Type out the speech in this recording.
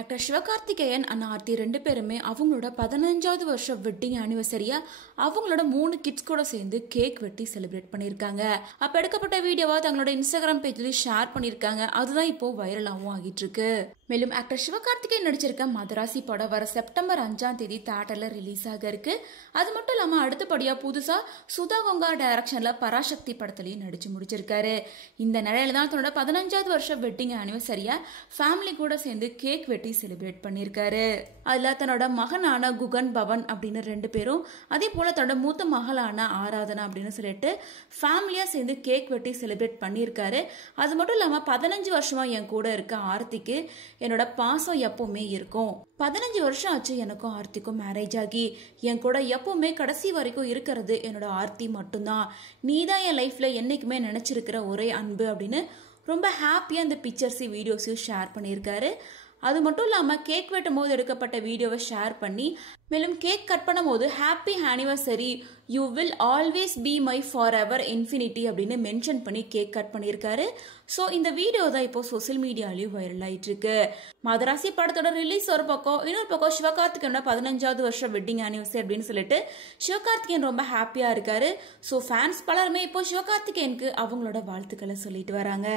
Doctor Sivakarthikeyan and Aarthi 2 பேருமே அவங்களோட 15வது வருஷம் வெட்டிங் ஆனிவர்சரியா அவங்களோட 3 கிட்ஸ் கூட சேர்ந்து கேக் வெட்டி செலிப்ரேட் பண்ணிருக்காங்க. அப்ப எடுக்கப்பட்ட வீடியோவா தங்களோட இன்ஸ்டாகிராம் பேஜ்ல ஷேர் பண்ணிருக்காங்க. அதுதான் இப்போ வைரலாவும் ஆகிட்டு இருக்கு. மேலும் ஆக்டர் சிவகார்த்திகேயன் நடிச்சிருக்க மதராசி படம் வர செப்டம்பர் 5ஆம் தேதி தியேட்டர்ல ரிலீஸ் ஆக இருக்கு. அது மட்டும் இல்லாம அடுத்தபடியா புதுசா சுதா கங்கா டைரக்ஷன்ல பராசக்தி படத்திலையும் நடிச்சு முடிச்சிருக்காரு. இந்த நிலையில தான் தன்னோட 15வது வருஷம் வெட்டிங் ஆனிவர்சரியா ஃபேமிலி கூட சேர்ந்து கேக் வெட்டி செலிப்ரேட் பண்ணிருக்காரு. அதுல தன்னோட மகனான குகன் பவன் அப்படின்னு 2 பேரும், அதே போல தன்னோட மூத்த மகளான ஆராதனா அப்படின்னு சொல்லிட்டு ஃபேமிலியா சேர்ந்து கேக் வெட்டி செலிப்ரேட் பண்ணிருக்காரு. அது மட்டும் இல்லாம 15 வருஷமா என் கூட இருக்க ஆர்த்திக்கு என்னோட பாசம் எப்பவுமே இருக்கும். 15 வருஷம் ஆச்சு எனக்கும் ஆர்த்திக்கும் மேரேஜ் ஆகி. என் கூட எப்பவுமே கடைசி வரைக்கும் இருக்கிறது என்னோட ஆர்த்தி மட்டும்தான். நீதான் என் லைஃப்ல என்னைக்குமே நினைச்சிருக்கிற ஒரே அன்பு அப்படின்னு ரொம்ப ஹாப்பியா இந்த பிக்சர்ஸ் வீடியோஸையும் ஷேர் பண்ணியிருக்காரு. அது மட்டும் இல்லாம கேக் வெட்டும் போது எடுக்கப்பட்ட வீடியோவை ஷேர் பண்ணி, மேலும் கேக் கட் பண்ணும் போது happy anniversary, you will always be my for ever infinity அப்படின்னு மென்ஷன் பண்ணி கேக் கட் பண்ணியிருக்காரு. ஸோ இந்த வீடியோ தான் இப்போ சோசியல் மீடியாலையும் வைரல் ஆயிட்டு இருக்கு. மதராசி படத்தோட ரிலீஸ் ஒரு பக்கம், இன்னொரு பக்கம் சிவகார்த்திகேயனோட 15வது வருஷம் வெட்டிங் ஆனிவர்சரி அப்படின்னு சொல்லிட்டு சிவகார்த்திகேயன் ரொம்ப ஹாப்பியா இருக்காரு. ஸோ ஃபேன்ஸ் பலருமே இப்போ சிவகார்த்திகேயனுக்கு அவங்களோட வாழ்த்துக்களை சொல்லிட்டு வராங்க.